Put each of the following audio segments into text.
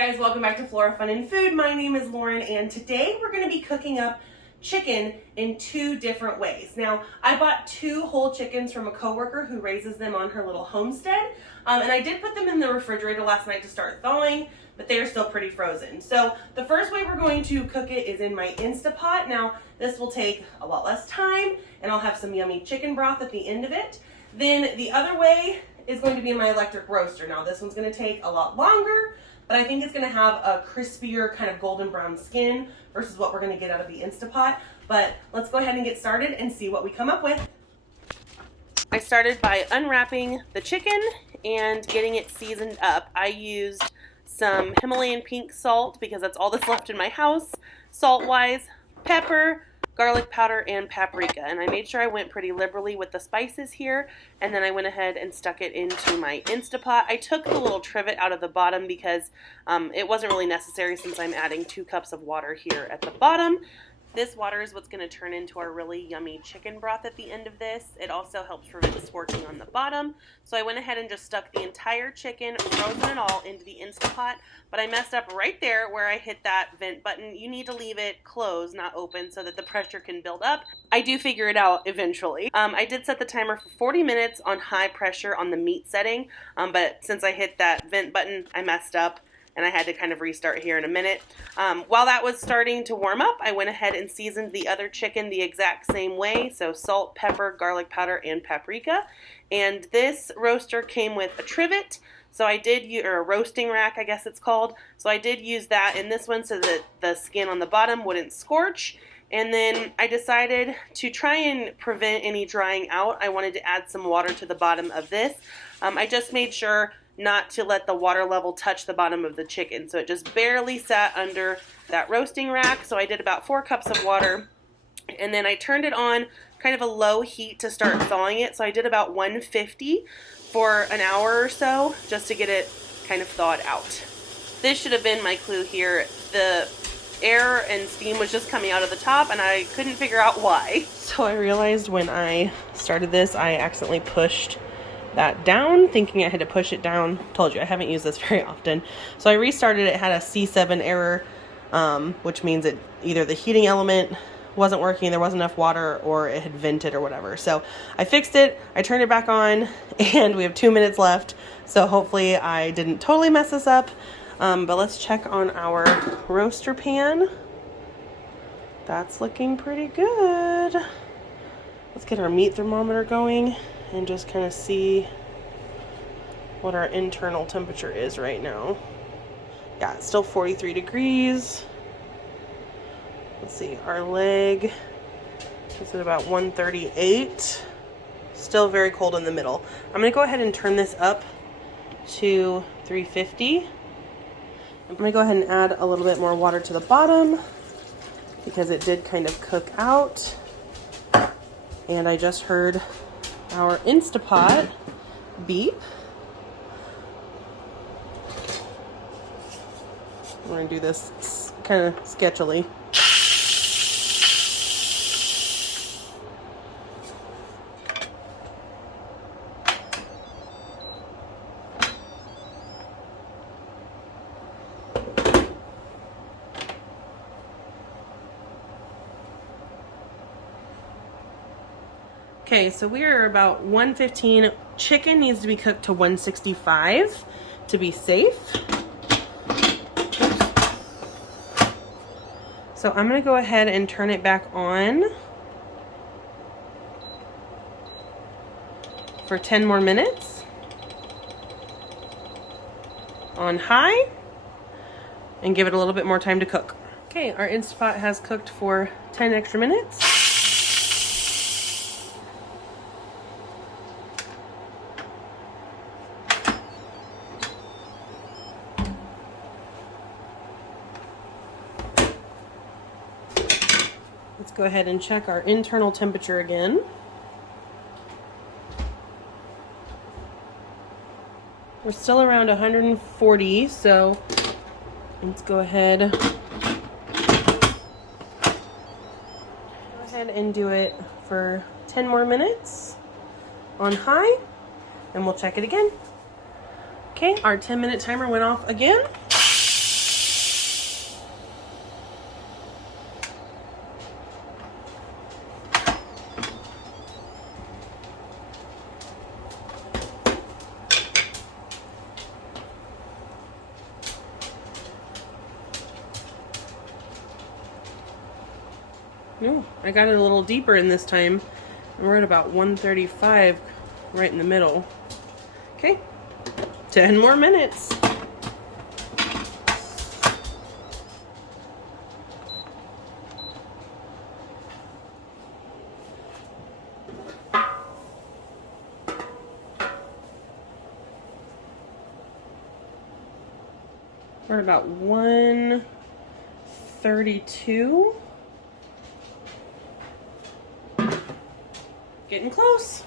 guys, welcome back to Flora Fun and Food. My name is Lauren and today we're going to be cooking up chicken in two different ways. Now, I bought 2 whole chickens from a coworker who raises them on her little homestead, and I did put them in the refrigerator last night to start thawing, but they are still pretty frozen. So the first way we're going to cook it is in my Instapot. Now, this will take a lot less time and I'll have some yummy chicken broth at the end of it. Then the other way is going to be in my electric roaster. Now, this one's going to take a lot longer, but I think it's going to have a crispier kind of golden brown skin versus what we're going to get out of the Instapot. But let's go ahead and get started and see what we come up with. I started by unwrapping the chicken and getting it seasoned up. I used some Himalayan pink salt because that's all that's left in my house, salt-wise, pepper, garlic powder, and paprika. And I made sure I went pretty liberally with the spices here, and then I went ahead and stuck it into my Instapot. I took the little trivet out of the bottom because it wasn't really necessary since I'm adding 2 cups of water here at the bottom. This water is what's going to turn into our really yummy chicken broth at the end of this. It also helps prevent scorching on the bottom. So I went ahead and just stuck the entire chicken, frozen and all, into the Instapot. But I messed up right there where I hit that vent button. You need to leave it closed, not open, so that the pressure can build up. I do figure it out eventually. I did set the timer for 40 minutes on high pressure on the meat setting, but since I hit that vent button, I messed up. And I had to kind of restart here in a minute. While that was starting to warm up, I went ahead and seasoned the other chicken the exact same way. So salt, pepper, garlic powder, and paprika. And this roaster came with a trivet. So I did use, or a roasting rack, I guess it's called. So I did use that in this one so that the skin on the bottom wouldn't scorch. And then I decided to try and prevent any drying out. I wanted to add some water to the bottom of this. I just made sure not to let the water level touch the bottom of the chicken. So it just barely sat under that roasting rack. So I did about 4 cups of water. And then I turned it on kind of a low heat to start thawing it. So I did about 150 for an hour or so just to get it kind of thawed out. This should have been my clue here. The air and steam was just coming out of the top and I couldn't figure out why. So I realized when I started this, I accidentally pushed that down, thinking I had to push it down. Told you, I haven't used this very often. So I restarted it, had a C7 error, which means it either the heating element wasn't working, there wasn't enough water, or it had vented or whatever. So I fixed it, I turned it back on, and we have 2 minutes left. So hopefully I didn't totally mess this up. But let's check on our roaster pan. That's looking pretty good. Let's get our meat thermometer going and just kind of see what our internal temperature is right now. Yeah, it's still 43 degrees. Let's see, our leg is at about 138. Still very cold in the middle. I'm gonna go ahead and turn this up to 350. I'm gonna go ahead and add a little bit more water to the bottom because it did kind of cook out. And I just heard our Instapot beep. We're gonna do this kind of sketchily. Okay, so we are about 115. Chicken needs to be cooked to 165 to be safe. So I'm gonna go ahead and turn it back on for 10 more minutes on high and give it a little bit more time to cook. Okay, our Instapot has cooked for 10 extra minutes. Let's go ahead and check our internal temperature again. We're still around 140, so let's go ahead and do it for 10 more minutes on high, and we'll check it again. Okay, our 10-minute timer went off again. No, I got it a little deeper in this time. And we're at about 135, right in the middle. Okay, 10 more minutes. We're at about 132. Getting close.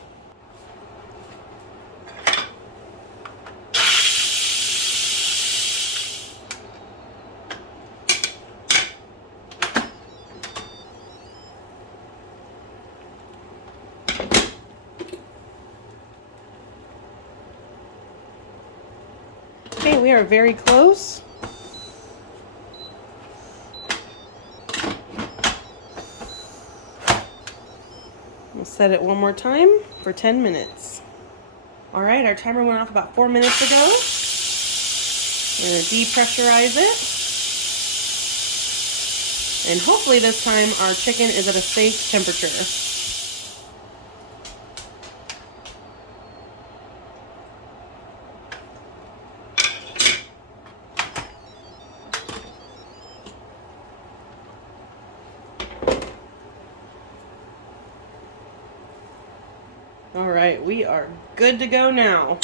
Okay, we are very close. We'll set it one more time for 10 minutes. All right, our timer went off about 4 minutes ago. We're gonna depressurize it. And hopefully this time our chicken is at a safe temperature. All right, we are good to go now.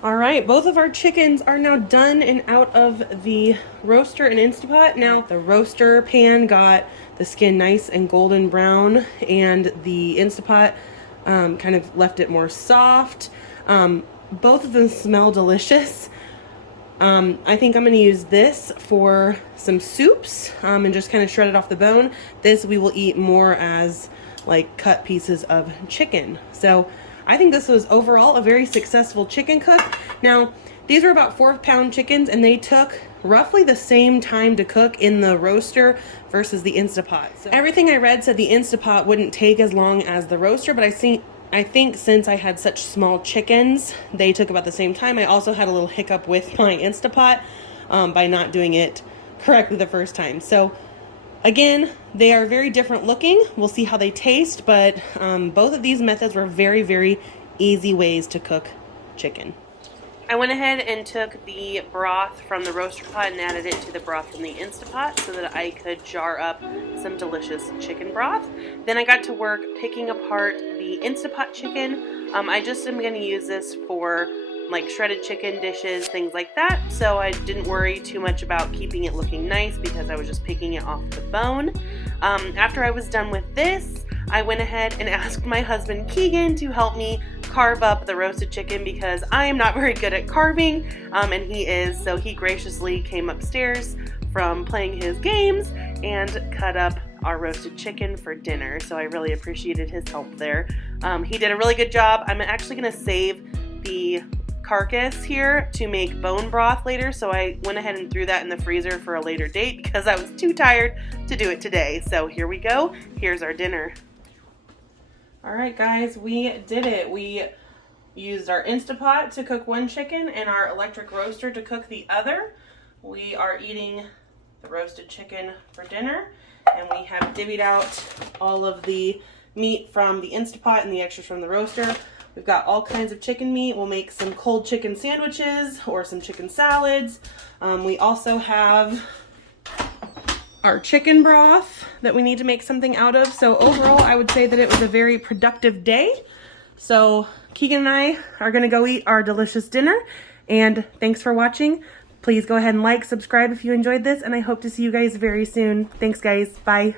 All right, both of our chickens are now done and out of the roaster and Instapot. Now the roaster pan got the skin nice and golden brown, and the Instapot kind of left it more soft. Both of them smell delicious. I think I'm going to use this for some soups and just kind of shred it off the bone. This we will eat more as like cut pieces of chicken. So I think this was overall a very successful chicken cook. Now, these were about 4-pound chickens, and they took roughly the same time to cook in the roaster versus the Instapot. So everything I read said the Instapot wouldn't take as long as the roaster, but I think since I had such small chickens, they took about the same time. I also had a little hiccup with my Instapot by not doing it correctly the first time. So again, they are very different looking. We'll see how they taste, but both of these methods were very, very easy ways to cook chicken. I went ahead and took the broth from the roaster pot and added it to the broth from the Instapot so that I could jar up some delicious chicken broth. Then I got to work picking apart the Instapot chicken. I just am going to use this for like shredded chicken dishes, things like that. So I didn't worry too much about keeping it looking nice because I was just picking it off the bone. After I was done with this, I went ahead and asked my husband Keegan to help me carve up the roasted chicken because I am not very good at carving, and he is, so he graciously came upstairs from playing his games and cut up our roasted chicken for dinner. So I really appreciated his help there. He did a really good job. I'm actually going to save the carcass here to make bone broth later, so I went ahead and threw that in the freezer for a later date because I was too tired to do it today. So here we go. Here's our dinner. All right, guys, we did it. We used our Instapot to cook one chicken and our electric roaster to cook the other. We are eating the roasted chicken for dinner, and we have divvied out all of the meat from the Instapot and the extras from the roaster. We've got all kinds of chicken meat. We'll make some cold chicken sandwiches or some chicken salads. We also have our chicken broth that we need to make something out of. So overall, I would say that it was a very productive day. So Keegan and I are gonna go eat our delicious dinner, and thanks for watching. Please go ahead and like, subscribe if you enjoyed this, and I hope to see you guys very soon. Thanks guys, bye.